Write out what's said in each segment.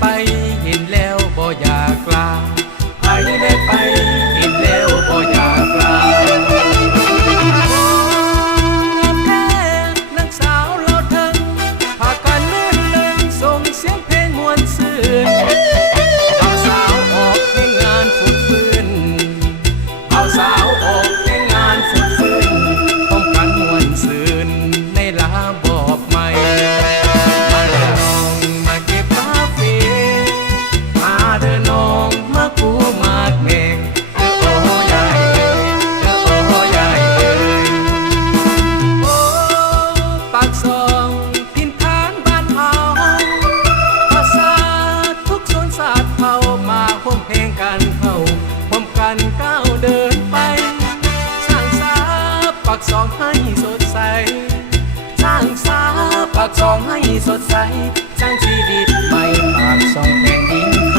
ไปเห็นแล้วบ่อยากกลาไปได้ไปเห็นแล้วบ่อยากกลานักสาวเราเถิงพากันเลื่อนเล่นส่งเสียงเพลงมวนซื่นบ่าวสาวออกให้งานฟุดฟื้นบ่าวสาวออกให้งานฟุดฟื้นป้องกันมวนซื่นในลาบอบใหม่มาเด้อน้องมาเก็บกาแฟมาเด้อน้องมากูมากแมงเด้อโอ้ยายเอ้ยเด้อโอ้ยายเอ้ยโอ้ปากซองถิ่นฐานบ้านเฮาภาษาทุกโซนศาสตร์เฮามาร่วมเพลงกันเฮาร่วมกันก้าวเดินไปสร้างสาปากซองให้สดใสสร้างสาปากซองให้สดใสสร้างชีวิตใหม่ปากซองแผ่นดินไท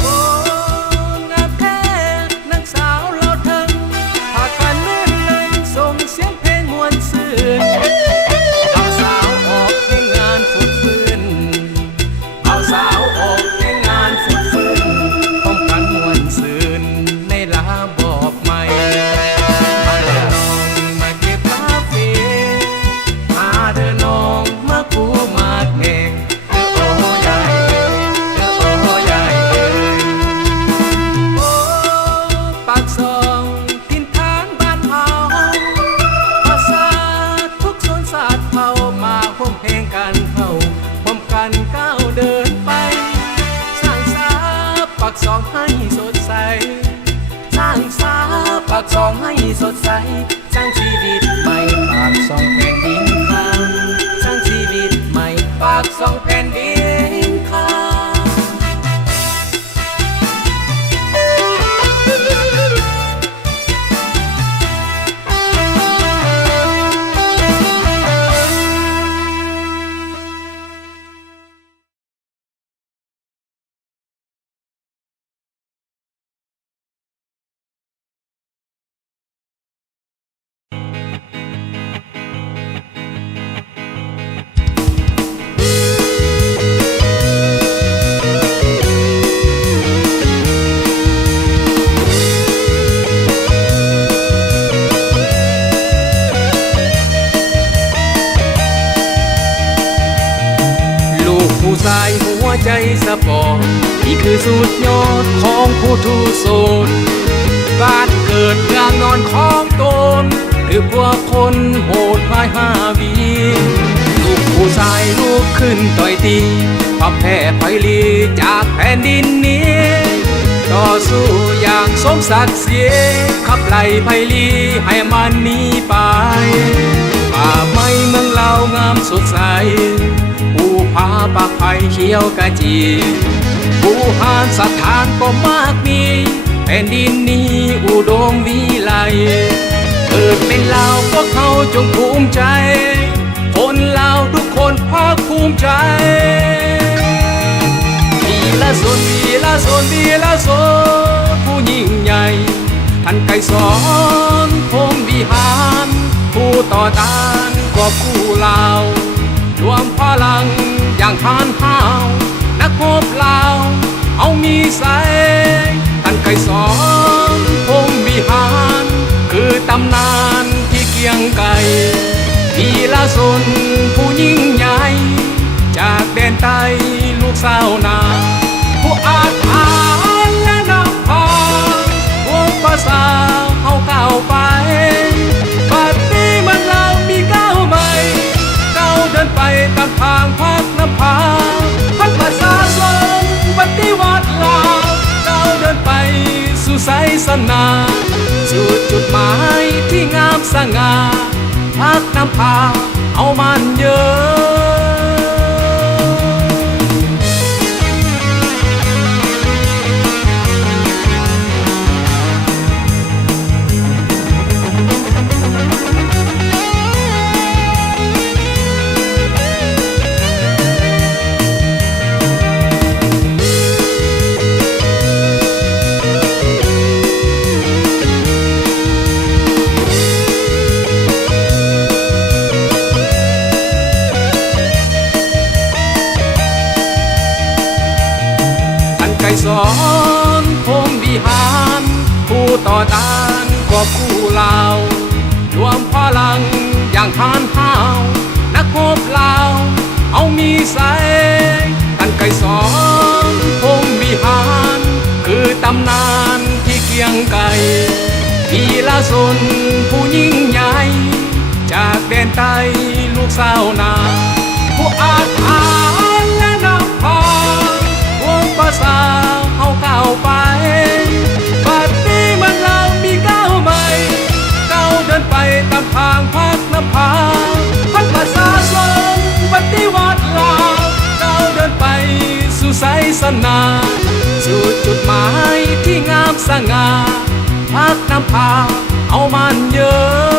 โอ้งามแท้นักสาวเราเถิงพากันเลื่อนเล่นส่งเสียงเพลงมวนซื่นบ่าวสาวออกให้งานฟุดฟื้นบ่าวสาวออกให้งานฟุดฟื้นป้องกันมวนซื่นในลาบอบใหม่มาเด้อน้องมาเก็บกาแฟมาเด้อน้องมากูมากแมงเด้อโอ้ยายเอ้ยเด้อโอ้ยายเอ้ยโอ้ปากซองถิ่นฐานบ้านเฮาภาษาทุกโซนศาสตร์เฮามาร่วมเพลงกันเฮาร่วมกันก้าวเดินไปสร้างสาปากซองให้สดใสสร้างสาปากซองให้สดใสสร้างชีวิตใหม่ปากซองแผ่นดินข้างสร้างชีวิตใหม่ปากซองแผ่นดินข้าง ลูกผู้ชายหัวใจสปอร์ตนี่คือสุดยอดของผู้ทุโสดบ้านเกิดเมืองนอนของตนหรือพวกคนโหดพายหาวีลูกผู้ชายลุกขึ้นต่อยตีพับแพ้ไพลีจากแผ่นดินนี้ต่อสู้อย่างสมศักดิ์ศรีขับไล่ไพลีให้มันหนีไปป่าไม้เมืองเรางามสดใสภูผาปากไผ่เขียวกะจีภูหานสถานก็มากมีแผ่นดินนี้อุดมวิไลเกิดเป็นลาวพวกเขาจงภูมิใจคนลาวทุกคนภาคภูมิใจวีละสนวีละสนวีละสนผู้ยิ่งใหญ่ท่านไกรสอนพรหมวิหารผู้ต่อต้านก็ผู้ลาวรวมพลังอย่างทานห้าวนักรบลาวเอามีใสท่านไกรสอนพรหมวิหารคือตำนานที่เกียงไกรวีละสนผู้ยิ่งใหญ่จากแดนใต้ลูกสาวนาผู้อาจหารและนำพาวงภาษาเอาก้าวไปบัดนี้มันเรามีก้าวใหม่ก้าวเดินไปตามทางพักน้ำพาพัฒประชาชนปฏิวัติลาวก้าวเดินไปสู่ไสสนาสู่จุดหมายที่งามสง่าพักน้ำพาเอามันเยอะ ำนานที่เกียงไก่พีละสนผู้ยิ่งใหญ่จากแดนใต้ลูกสาวนาผู้อาจหารและนำพาวงภาษาเอาก้าวไปบัดนี้มันเรามีก้าวใหม่ก้าวเดินไปตามทางภาคน้ำพาพัฒภาษาสนปฏิวัติลาวก้าวเดินไปสู่ไสสนาสู่จุดหมายที่งามสง่าพักน้ำพาเอามันเยอะ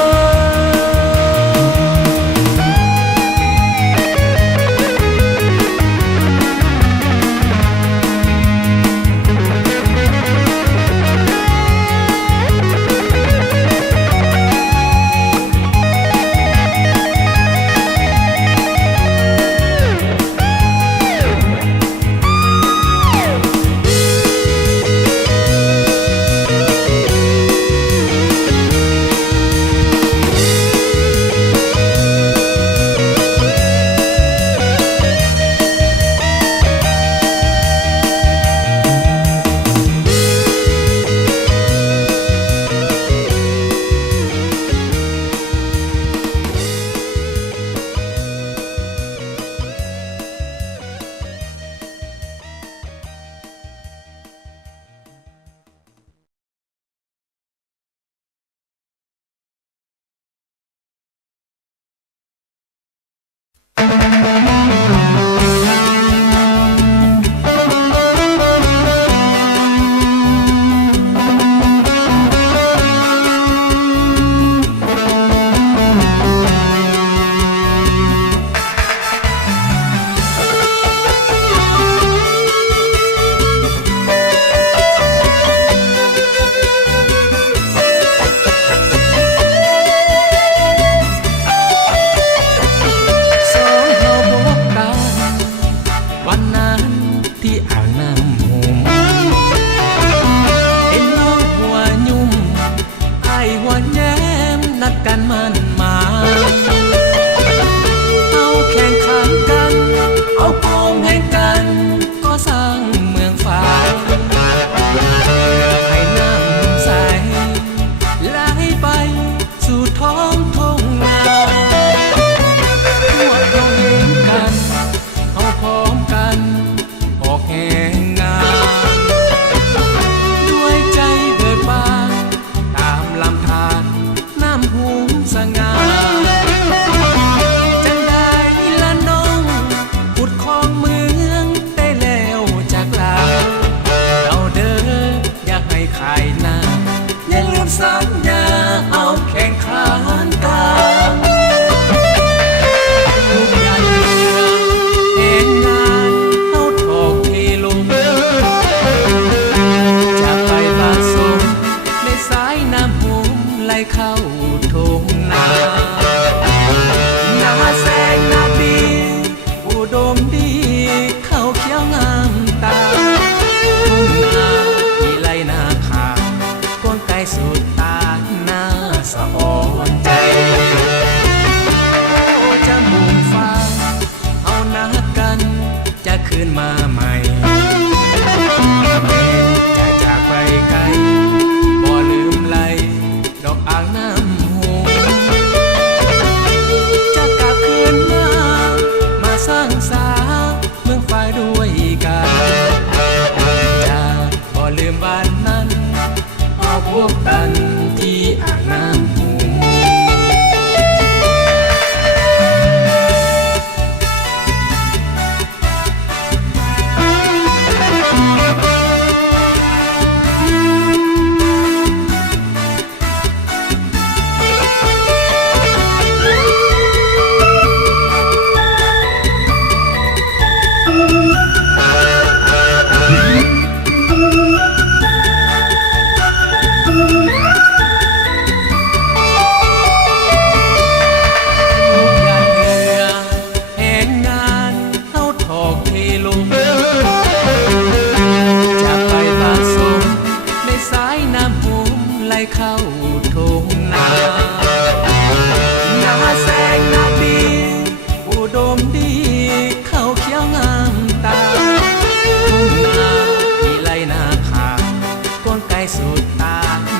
สุดตา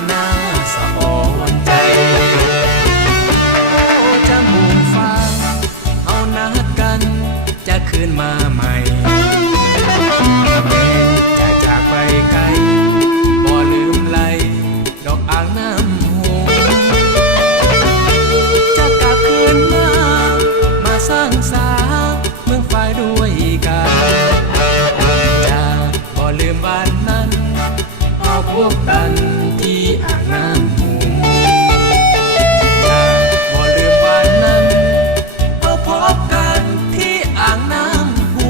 หน้าสะอ่อนใจโอ้จมูกฟ้าเอานัดกันจะคืนมาใหม่แม้จะจากไปไกลบ่ลืมไหลดอกอ่างน้ำหูจะกลับคืนมาสร้างสาเมืองฝ่ายด้วยกันจะบ่ลืมวันนั้นเอาพบกันที่อ่างน้ำหูจะบ่ลืมวันนั้นเอาพบกันที่อ่างน้ำหู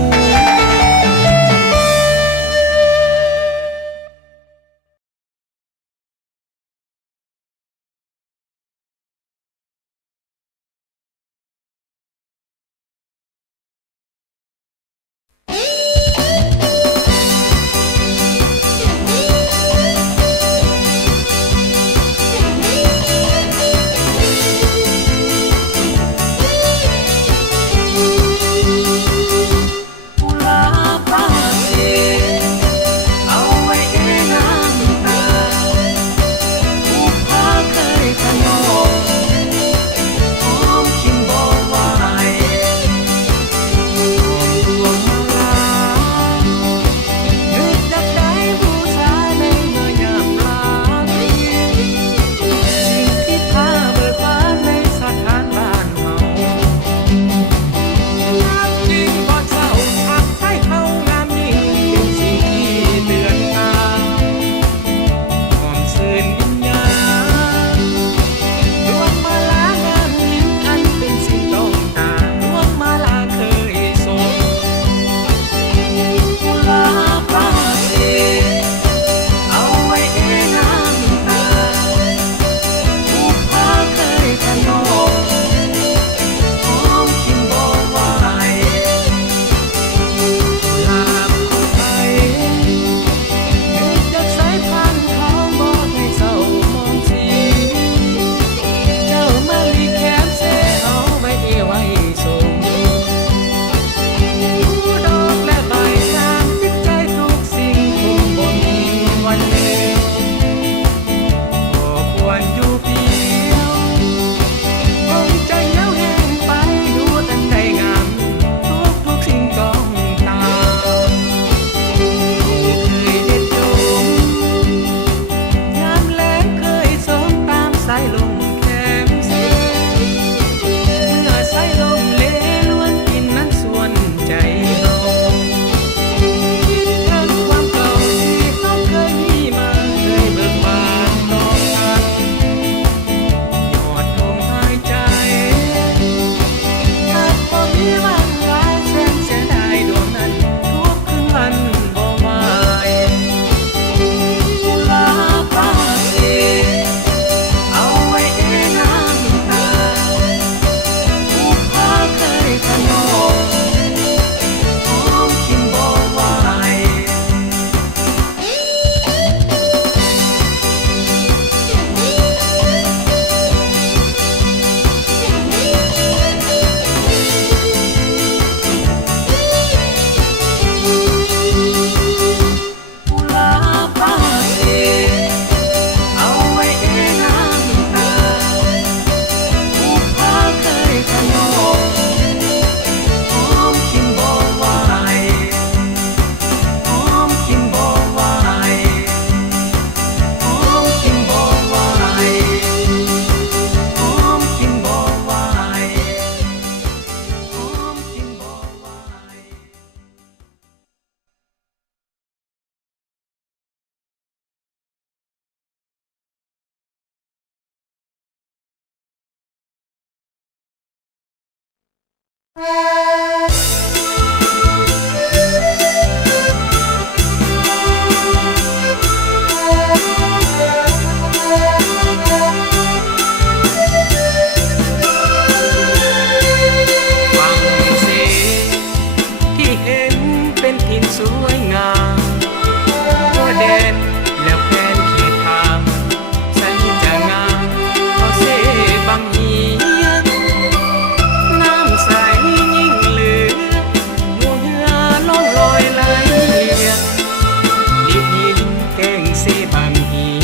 สิบางที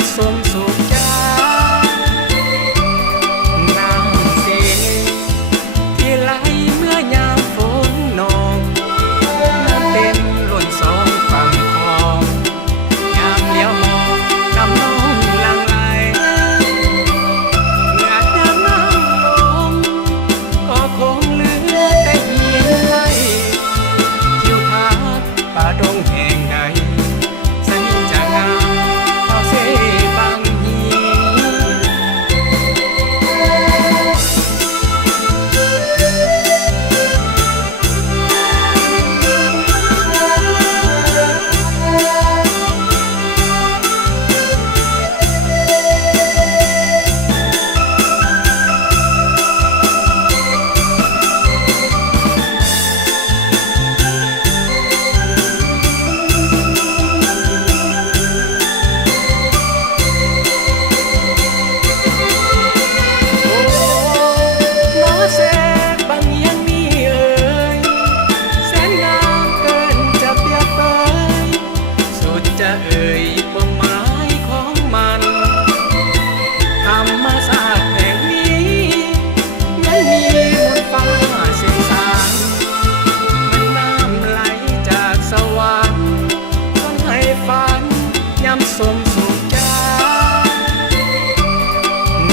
ำส้มสุกใจน้ำเสียที่ไหลเมื่อยามฝนนองน้ำเต็มล้นสองฝั่งคลองยามเลี้ยวมองน้ำน้องหลั่งไหลเหงื่อยามน้ำลงก็คงเหลือแต่หินไหลทิวทัศน์ป่าดงแห่งใดสันจะงามเท่าเสบางฮีจะเอ่ยความหมายของมันธรรมศาสตร์แห่งนี้ไม่มีบนฟ้าเส้นสายมันน้ำไหลจากสวรรค์จนให้ฝันย้ำสมสุขใจ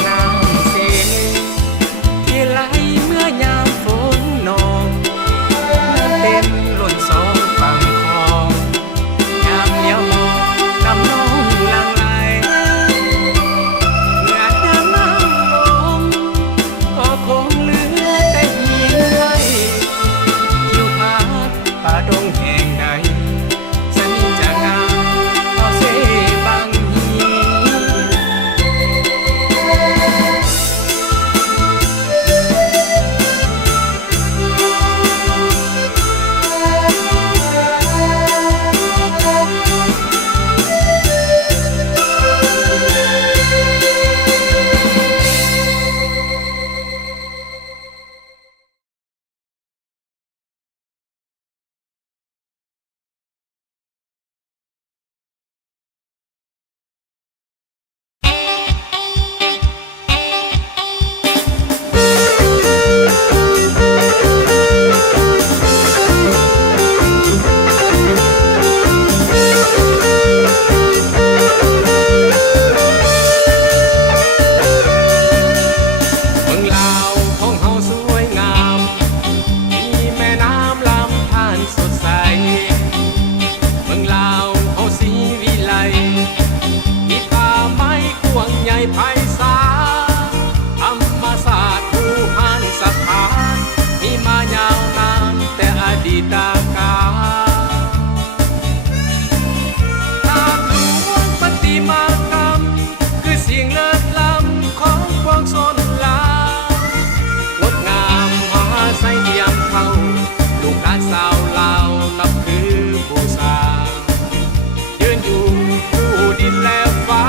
น้ำเสียที่ไหลเมื่อยามฝนนองน้ำเต็มล้นสองฝั่งคลองยามเลี้ยวมองน้ำน้องหลั่งไหลเหงื่อยามน้ำลงก็คงเหลือแต่หินไหลทิวทัศน์ป่าดงแห่งใดสันจะงามเท่าเสบางฮีไพศาลธรรมศาสตร์ภูพานสถานมีมายาวนานแต่อดีตกาลตามหลวงปฏิมากรรมคือสิ่งเลิศล้ำของปวงชนลาวงดงามมหาไสยเทียมเท่าลูกหลานสาวลาวนับถือบูชายืนอยู่คู่ดินและฟ้า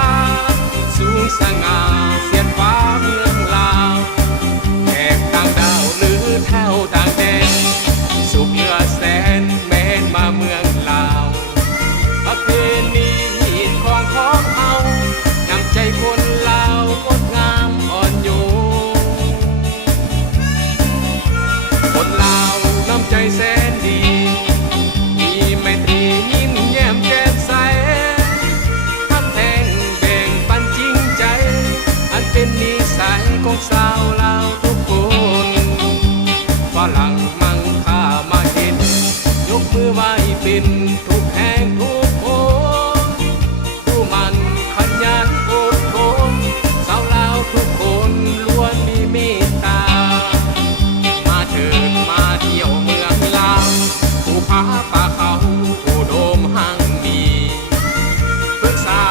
สูงสง่าเสียดฟ้าเมืองลาวแขกต่างดาวหรือเท่าต่างแดนสุขเหลือแสนแม้นมาเมืองลาวประเพณีหินของเฮานำใจคนลาวงดงามอ่อนโยนคนลาวนำใจแสนดีมีไมตรียิ้มแย้มแจ่มใสเป็นนิสัยของสาวลาวทุกคนฝรั่งมั่งค่ามาเห็นยกมือไหว้เป็นทุกแห่งทุกคนผู้มันขยันอดทนสาวลาวทุกคนล้วนมีเมตตามาเถิดมาเที่ยวเมืองลาวภูผาป่าเขาอุดมหั่งมีปรึกษา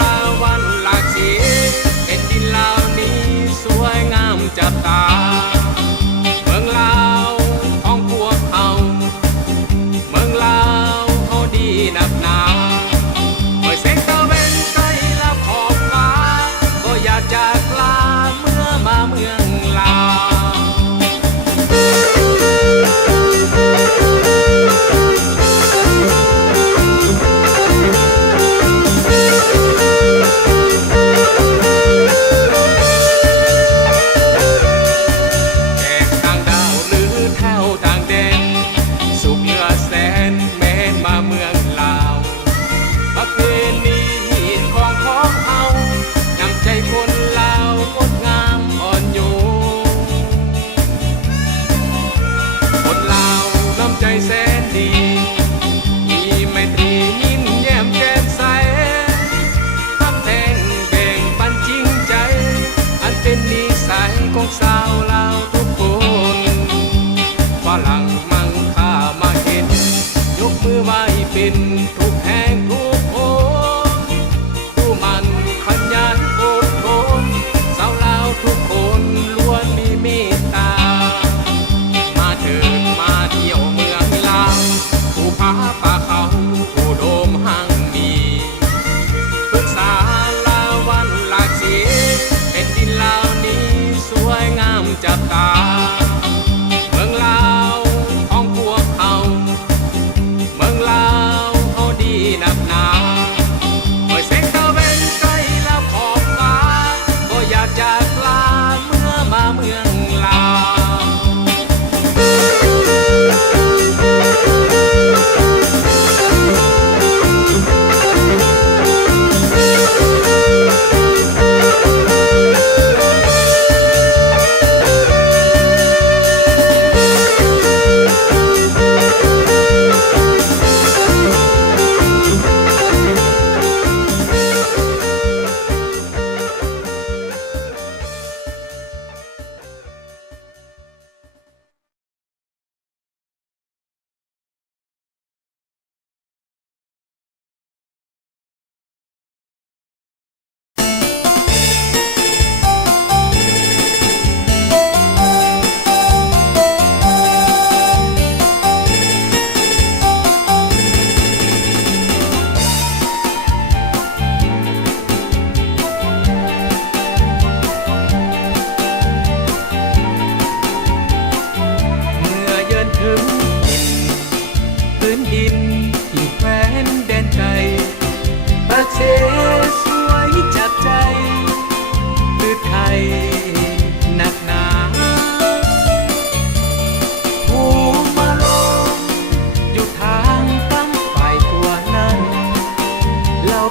ลาวันหลากสีลาวนี้สวยงามใจ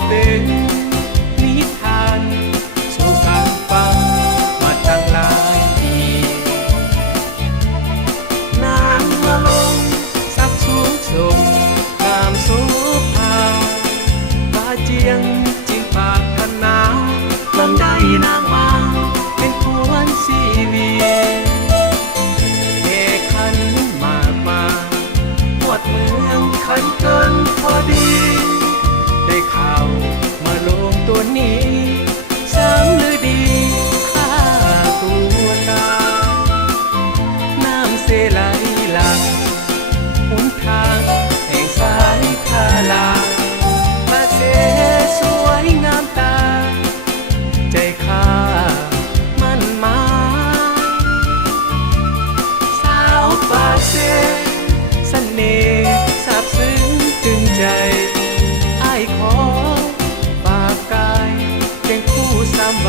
เป็นนิทานสู่การฟังมาตั้งหลายปีนางมาลงสักสูงส่งงามโสภาปาเจียงจิงปากทนาเมืองได้นางมาเป็นพวนสีวีเอขันมากมาหมดเมืองขันเกินพอดีได้ข่าวมาลงตัวนี้สามฤดีข้าตัวตาน้ำเสไหลหลักหนทางแห่งสายคาลาพระเสสวยงามตาใจข้ามันหมายสาวป่าเสเสน่ห์ซาบซึ้งตึงใจอ้ายขอฝากกายเป็นคู่สามใบ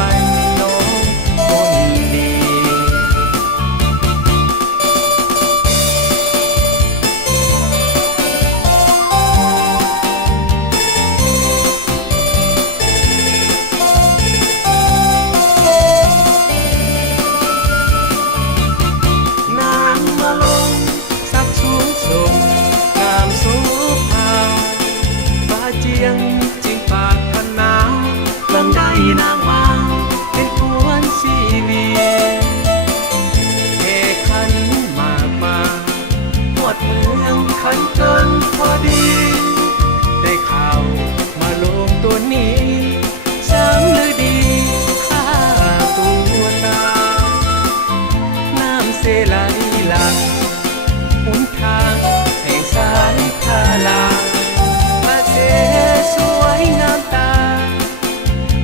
น้องคนดี นางมาลงสักสูงส่งงามโสภาบาเจียงจิงปากทนาเมืองได้นางมาเป็นพวนสีวีเอขันมากมาหมดเมืองขันเกินพอดีได้ข่าวมาลงตัวนี้สามฤดีข้าตัวตาน้ำเสไหลหลักหนทางแห่งสายคาลาพระเสสวยงามตา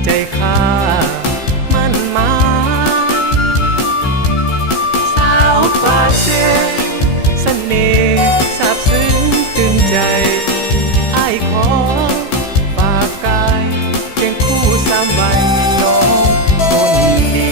ใจข้ามันหมายสาวป่าเสเสน่ห์ซาบซึ้งตึงใจอ้ายขอฝากกายเพียงคู่สามใบน้องคนดี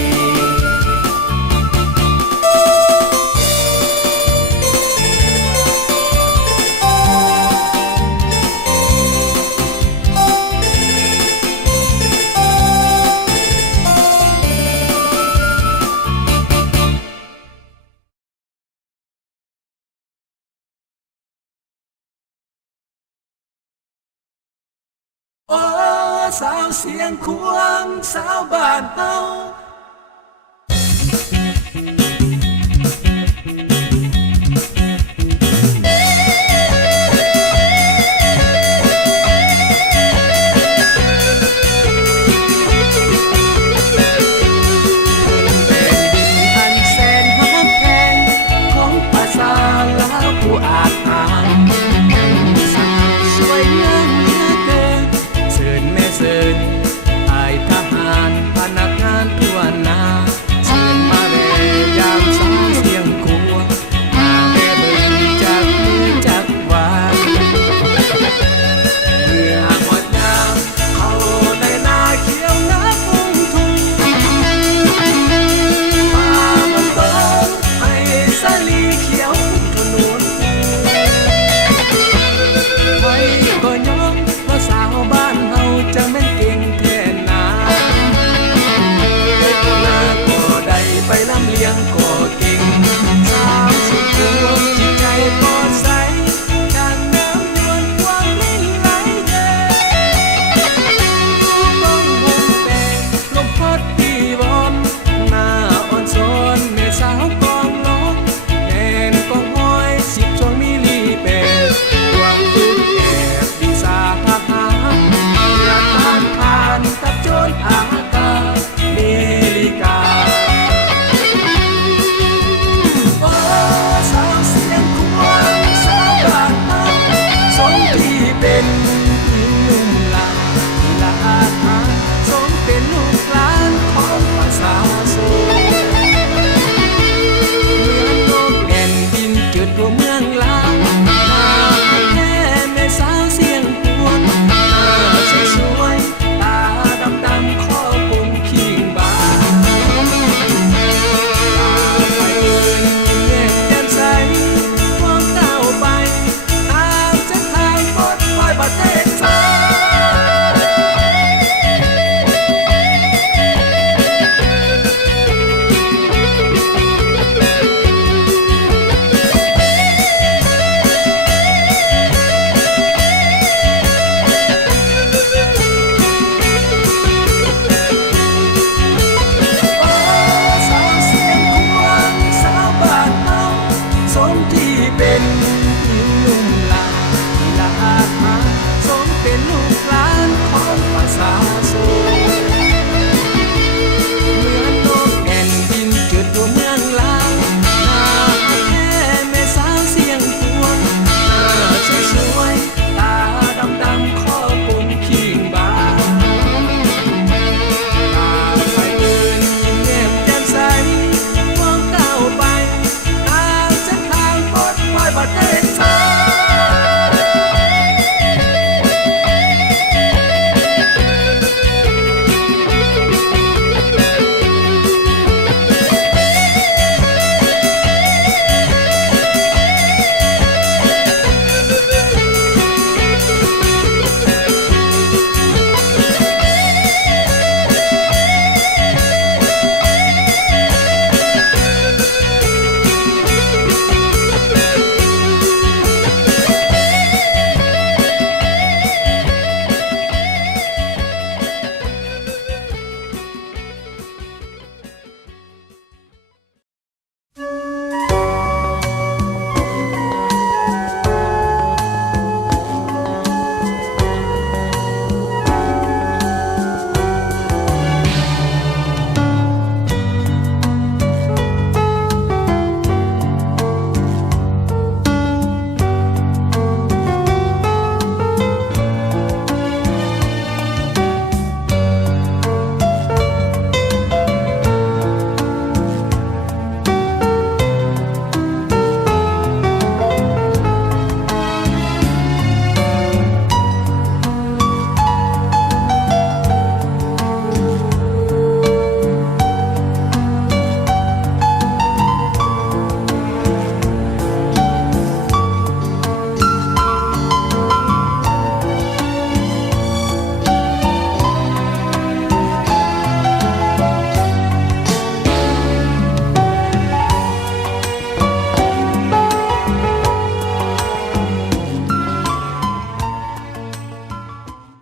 โอ้สาวเสียงควงสาวบ้านเฮา